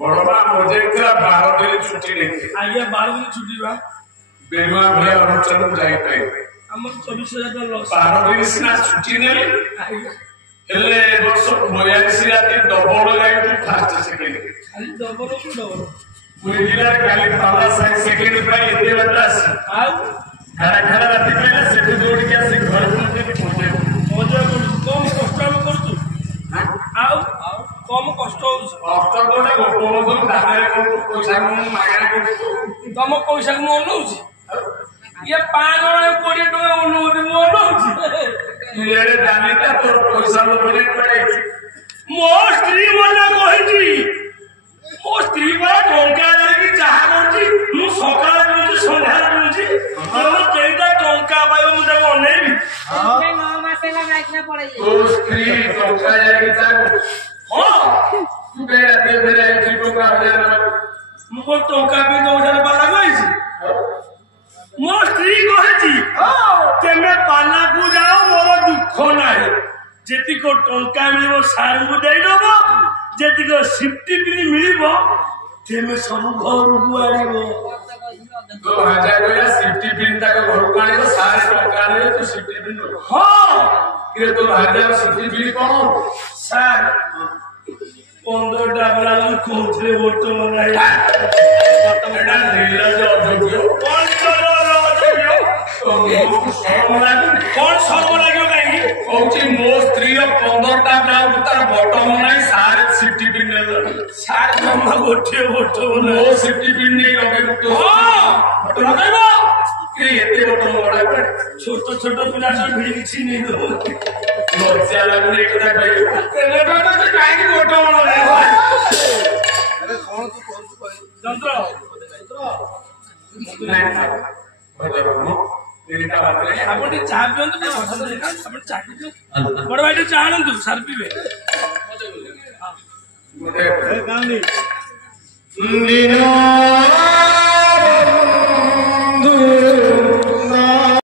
बड़मा मुझे 12 दिन छुट्टी नहीं आज्ञा 12 दिन छुट्टी बा बेमा भले अनुचरण जाई पाई हमर 24,000 लॉस 12 दिन सिना छुट्टी नहीं हेले वर्ष 42 राती डबल लाइन फास्ट सेकेंड खाली डबल को डबल मुझिला खाली पाला साइड सेकेंड पे एते बटास आउ खरा खरा राती पे सेट जोड़ के से घर पहुंचे मजा कम कष्ट हम करतु आउ कम कष्ट कष्ट कोटा गोपबंधु दादारे को पैसा मागना को तम पैसा को अनुछि ये 5 20 टका अनुछि ये दानिता तोर पैसा लो बने पड़े मो स्त्री मना कहिछि मो स्त्री बा टंका लेके चाहा करछि मु सकाळ करछि संध्या करछि हम केइटा टंका पाइबो मु ताको अनेबी हां 9 मास ला नाइकना पड़ै तो स्त्री टंका लेके चाहा हां तू बे राते बेरे ट्रिप का हजार मु को टंका पे 2000 पाला गइछि मो स्त्री कहिछि तेमे पाला को जाओ मोर दुख नाही जेति को टंका मिलिबो सार को देई दबो जेति को सिफ्टी बिल मिलिबो तेमे सब घर को आनिबो 2000 रुपया सिफ्टी बिल तक घर को आनिबो सार टंका आनिबो तो सिफ्टी बिल हां के 2000 सिफ्टी बिल कोन सार 15 डाबला कोथरे वोट मंगाई एटा नीला जो अयोग्य कौन सब लगे कहीं कौची मो स्त्री 15टा ब्लाउज तार बटम नाही सारे सिफ्टी बिल सार जमा गोटे वोट मो सिफ्टी बिल नहीं लगे तो हां लगाइबो के एते बटम बड़ा पड़े छोट छोट पिला सब भिड़ी किछि नहीं दो लज्जा लागुने एकदा कहि तेले बाटा से काहे बटम बड़ा अरे कौन तू जंत्र नहीं बटम एटा बात रे आपण चाह पियंतु ते भाषा दे आपण चाह पियंतु बड़ भाई चाह आनंतु सर पीबे मुझे काम नहीं दिनो